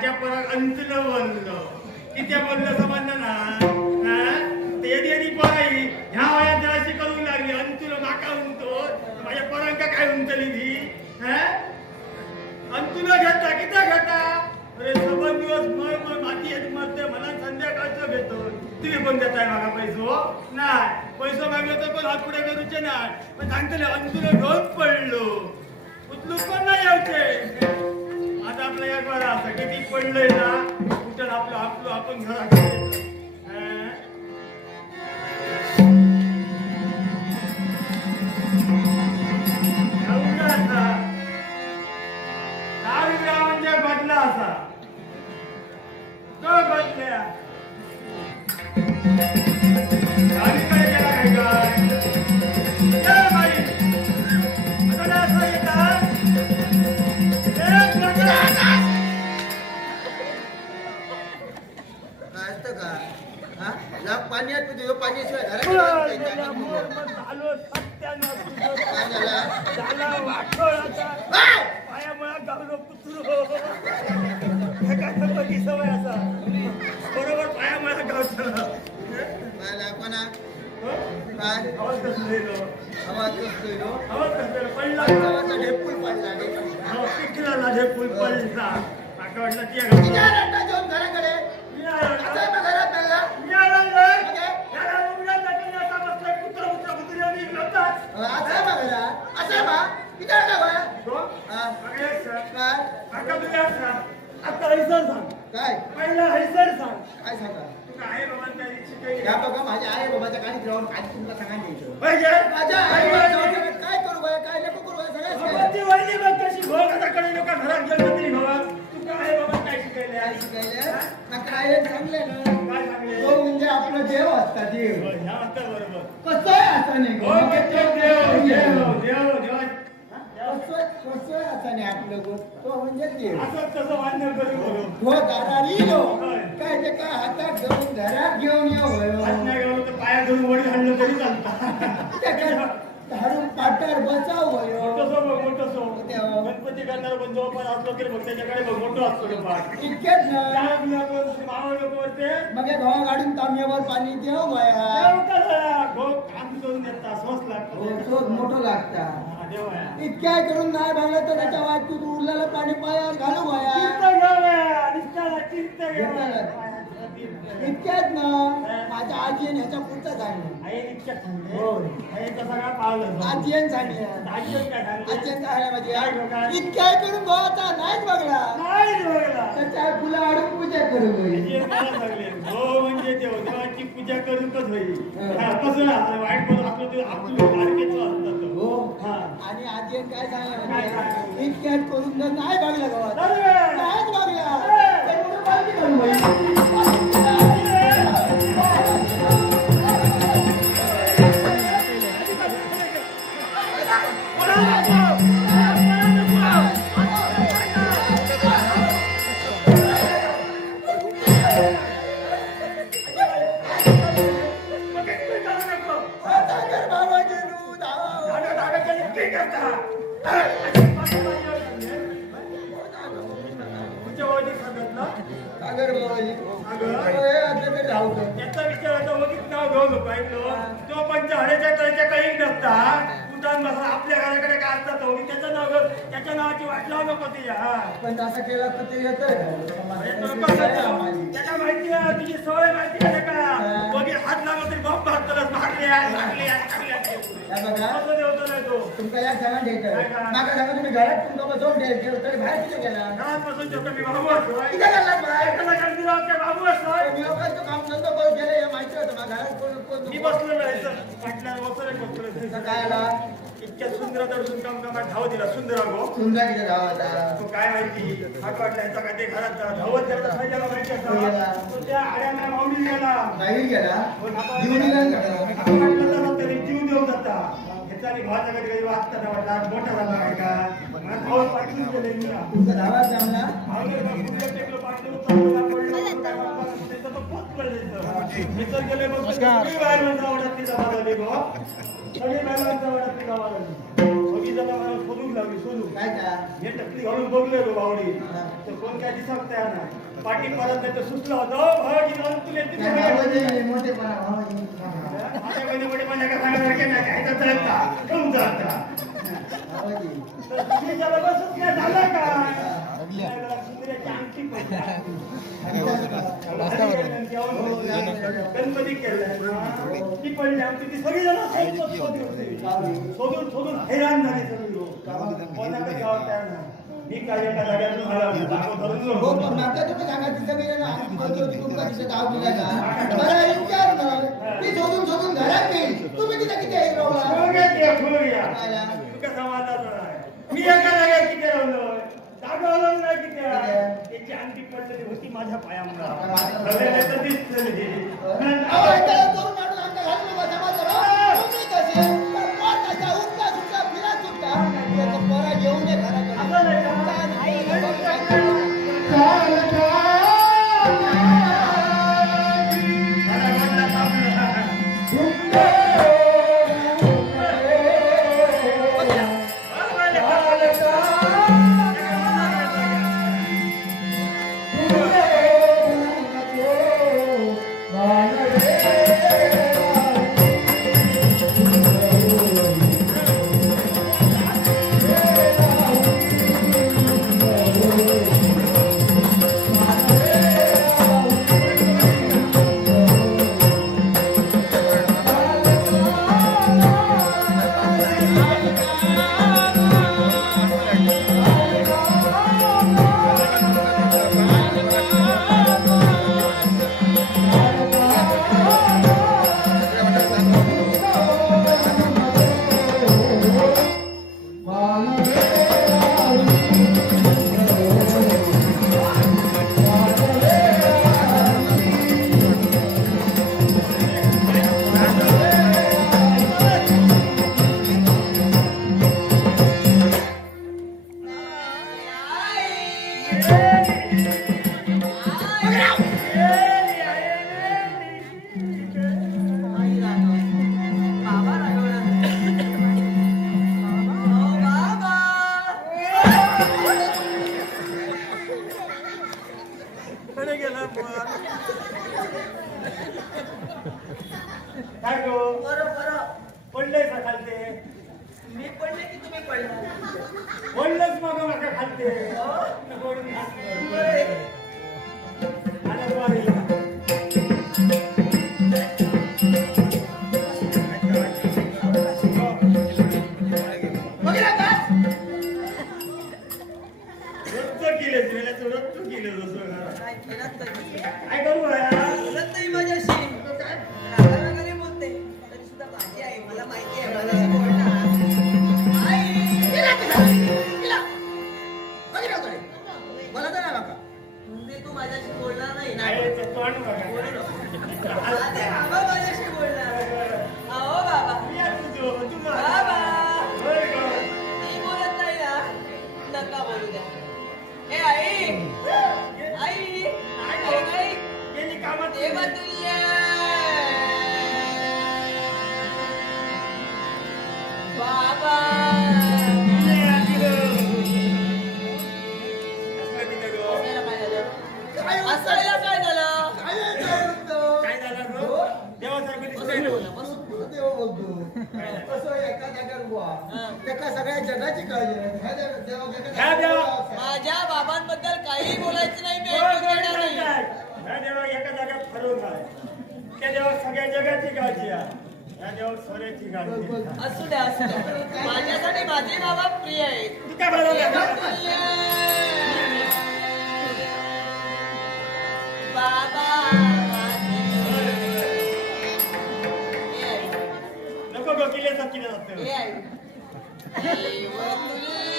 माझ्या पोराक अंतलं बोललो किती बोललं समजलं ना ते पोराई ह्या वयात जरा शिकवू लागली अंतुल माका उंतो माझ्या पोरांका काय उंचली ती अंतुल घेता किती घेता अरे सबन दिवस मग माती येत मरते मला संध्याकाळचं घेतो तुम्ही पण देताय मागा पैसो नाही पैसो मागलो तर पण हात पुढे करूचे नाही पण सांगतले अंतुल घेऊन पडलो उचलू पण नाही यायचे आता आपल्या एक बरा असं किती पडलंय ना कुठं आपलं आपलं आपण घरात म्हणजे बदला असा तो बदल्या गाडीकडे गेला काय काय बाई असं येतात असतं का हा लाग पाण्यात तुझ्या पाण्याशिवाय पायामुळा गावलो पुत्र सवय असा बरोबर पायामुळा गावचा कोणा आवाज कसलो आवाज कसलो आवाज कसलो पडला ढेपूल पडला पिकला ढेपूल पडला माका वाटलं ती घराकडे काय पहिला हैसर सांग काय सांगा तुका आहे बाबांच्या शिकायला या बघा माझ्या आई बाबाच्या काळी जाऊन काय तुमचा सांगा द्यायचं पाहिजे माझ्या आई बाबाच्या काय करू बाय काय नको करू बाय सगळं ती वहिनी बघ कशी भोग आता कडे लोक घरात गेलो तरी भावा तुका आहे बाबा काय शिकायले काय शिकायला ना काय चांगले ना काय सांगले तो म्हणजे आपलं देव असता देव ह्या आता बरोबर कसं आहे असं नाही हो देव देव देव देव कसं आहे असं नाही आपलं तो म्हणजे देव असं कसं मान्य करू हो दारारी लो काय ते काय हातात घेऊन घरात घेऊन येऊ हात नाही गेलो तर पाया धरून वडी हाणलं तरी चालतं धारून पाटार बचाव मोठं सो बघ मोठं सो गणपती करणार पण जवळपास असलो तरी बघ त्याच्याकडे बघ मोठं असतो तो पाठ इतकेच ना मावळ लोक वरते मग गव्हा गाडून तांब्यावर पाणी देव वया काम करून देता स्वस्त लागतो मोठं लागता देव इतक्या करून नाही भागलं तर त्याच्या वाट तू उरलेलं पाणी पायावर घालू वया इतक्यात ना माझ्या आजीने ह्याच्या पुढचं सांगलं आजीने सांगलं आजीने काय माझी इतक्या करून भावाचा नाहीच बघला त्याच्या फुलं आडून पूजा करू म्हणजे देवाची पूजा करूनच होईल कसं वाईट बोल आपलं आपलं हो आणि आजीने काय सांगलं इतक्यात करून जर नाही बघला गावात नाहीच बघला याचा विचार आता वगैरे नाव घेऊ नको ऐकलो तो पंचहड्याच्या तळच्या काही नसता उठान बसा आपल्या घराकडे काय असतात होगी त्याचं नाव त्याच्या नावाची वाट लावू नको तिच्या पण असं केलं तर ते येतंय त्याच्या माहिती आहे तुझी सवय माहिती आहे का वगैरे हात लागला तरी बॉम्ब हातलंच तुमचा या सगळ्या द्यायचं मागा सांगा तुम्ही घरात तुमचा बसवून द्यायचं तरी बाहेर कुठे गेला घरात बसून ठेवतो मी बाबू असतो लोकांचं काम धंदा करून गेले हे माहिती होतं मला घरात मी बसलेलो आहे सर म्हटल्यावर बसलो काय आला इतक्या सुंदर तर तुमका धाव दिला सुंदर गो सुंदर धावाचा तो काय माहिती हात वाटला याचा काय ते घरात धावत जाता खायला माहिती असं तो त्या आड्याला माऊली गेला बाहेर गेला तरी जीव देऊ जाता ह्याचा आणि भावाचा कधी कधी वाचताना वाटला मोठा झाला काय का भाऊ पाठवून गेले मी तुमचा धावा जमला नमस्कार दोघी जण मला शोधून लागली शोधून काय का हे टकली घालून बघले तो बावडी हा. तर कोण काय दिसत तयार नाही पाठी परत नाही तर सुचला होता "ओ, भावाजी जाऊन तुला येते काय का?" भावाजी, मोठेपणा, भावाजी. माझ्या बहिणीमध्ये पण एका सांगण्यासारखे नाही काय तर चालता ठेवून जाता भावाजी. तर तुम्ही जरा बसत नाही झालं का सुंदराची अंगठी पडली. गणपती केलाय ती पडली आमची ती सगळी जण शोधून शोधून हैराण झाली सगळी लोक कोणाकडे गावात तयार नाही मी काय एका जाग्यातून हो, पण मागच्या तुम्ही सांगायची सगळी जण आम्ही बोलतो की तुमचा दिसत गाव दिला का? मला विचार ना. मी शोधून शोधून घरात गेली. तुम्ही तिथे किती आहे रावला? खायला. मी एका जाग्यात किती राहिलो जागा नाही किती त्याची अंगठी पडलेली होती माझ्या पायामुळे दिसलेली अहो, ऐकायला करून माणूस आमच्या घालून नका समाजात, हो. तुम्ही कसे? कोण कसा? उठला सुटला, फिरा सुटला. त्याचं पोरा घेऊन ये घराकडे. असं नाही का? काय गो पडले खालते मी पडले की तुम्ही पडला? पडलंच मग माका खालते काय करू बोलत नाही माझ्याशी. रागारागाने बोलते. तरी सुद्धा माझी आई, मला माहिती आहे माझ्याशी बोलणार. आई, गेला तिला. गेला. बघितलं होतं रे. बोलत नाही बाबा. म्हणजे तू माझ्याशी बोलणार नाही ना? बोलू नको. माझे बाबा माझ्याशी बोलणार. अहो बाबा. बाबा. मी बोलत नाही ना? नका बोलू द्या. ए आई. आई. आई. देवतुल्य. बाबा. असायला काय झालं? देव बोलतो. कसं एका जागेवर उभा. त्याका सगळ्या जगाची काळजी आहे. माझ्या बाबांबद्दल काही बोलायचं नाही. मी ऐकून घेणार नाही. देवा एका जागेत ठरवून आहे त्या देवा सगळ्या जगाची काळजी आहे त्या देवा सोन्याची काळजी आहे. असू द्या, असू द्या. माझ्यासाठी माझे बाबा प्रिय आहेत. तू काय बोलायला बाबा. नको गो किल्ले जातं हे आई. देवतुल्य.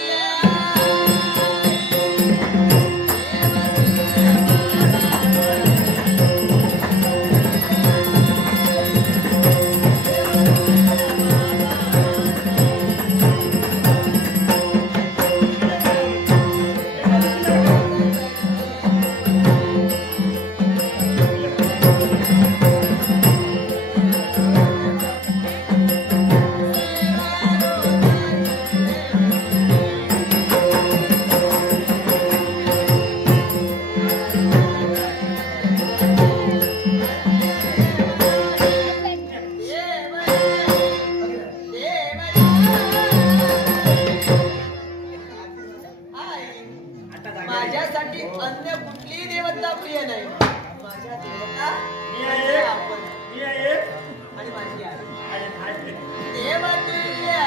माझ्यासाठी अन्य कुठलीही देवता प्रिय नाही. माझ्या देवता मी आहे आपण मी आहे आणि माझी आई. आहे देवतुल्य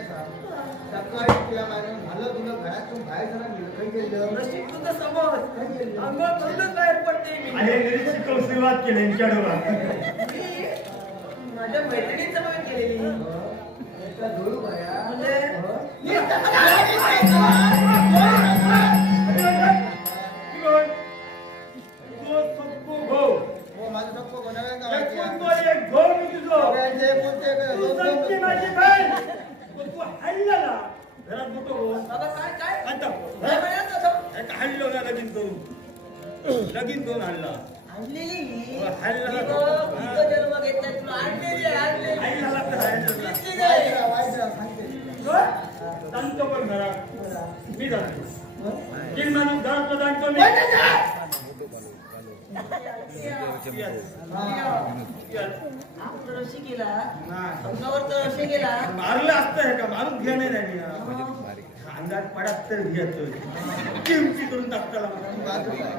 सकाळी तुला मारून झालं तुला घरातून बाहेर जरा निलखंड केलं नशीब तुझं समज अंघोळ करूनच बाहेर पडते मी. अरे निरीक्षक सुरुवात केली यांच्या डोळ्यात. मी माझ्या मैत्रिणीचं बघ केलेली एका धुळू बाया म्हणजे हो माझं डोकं कोणाला करायचं एक घोर मी तुझं सगळ्यांचे बोलते तू सांगते माझी बहीण. पण तू हल्ला ना घरात मोठं हो. बाबा काय काय आता काय म्हणायचं होतं? एक हल्लो ना लगीन करून लगीन करून हल्ला आणलेली मी. हो, हल्ला. मी बघ, तुझा जन्म घेतलाय तुला आणलेली आहे, आणलेली. हल्ला तर हल्ला. किती नाही? वाईट सांगते जाणतो पण घरात मी जाणतो तीन माणूस घरातलं जाणतो मी आपण रशी केला नाही. अंगावर तर रशी केला मारलं असतं हे का मारून घ्या नाही राहिली ना अंगात पडात तर घेतो चिमची करून टाकताला मला.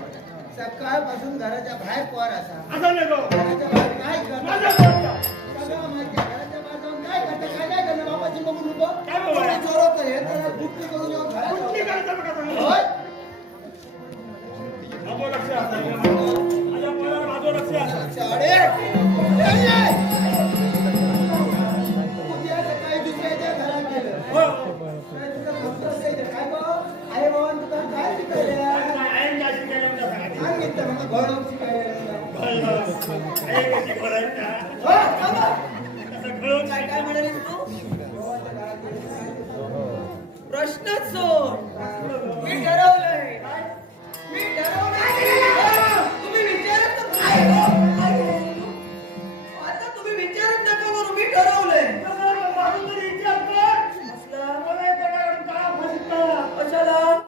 सकाळपासून घराच्या बाहेर पोर असा असं नको घराच्या बाहेर काय करतो माझा पोरगा. सगळं माहिती आहे. घराच्या बाहेर जाऊन काय करतं काय काय करणार बाबाची बघून नको काय बाबा? चोरवतं हे तर दुप्पी करून येऊन घरात कुठली करायचं बघा तुम्ही? होय? माझं लक्ष असतं. माझ्या पोरावर माझं लक्ष असतं. शाळे उद्या सकाळी दुसऱ्याच्या घरात गेलं हो. काय तुझं फक्त असायचं काय गं? आई बाबा तुला काय शिकवलं आईन काय शिकायला म्हणतात सांगा. सांगितलं मग घोडं शिकायला भलं. आई कशी बोलायचं? हो, थांबा. असं घळून काय काय म्हणाली तू देवाच्या घरात गेलं. प्रश्नच सोड मी ठरवलं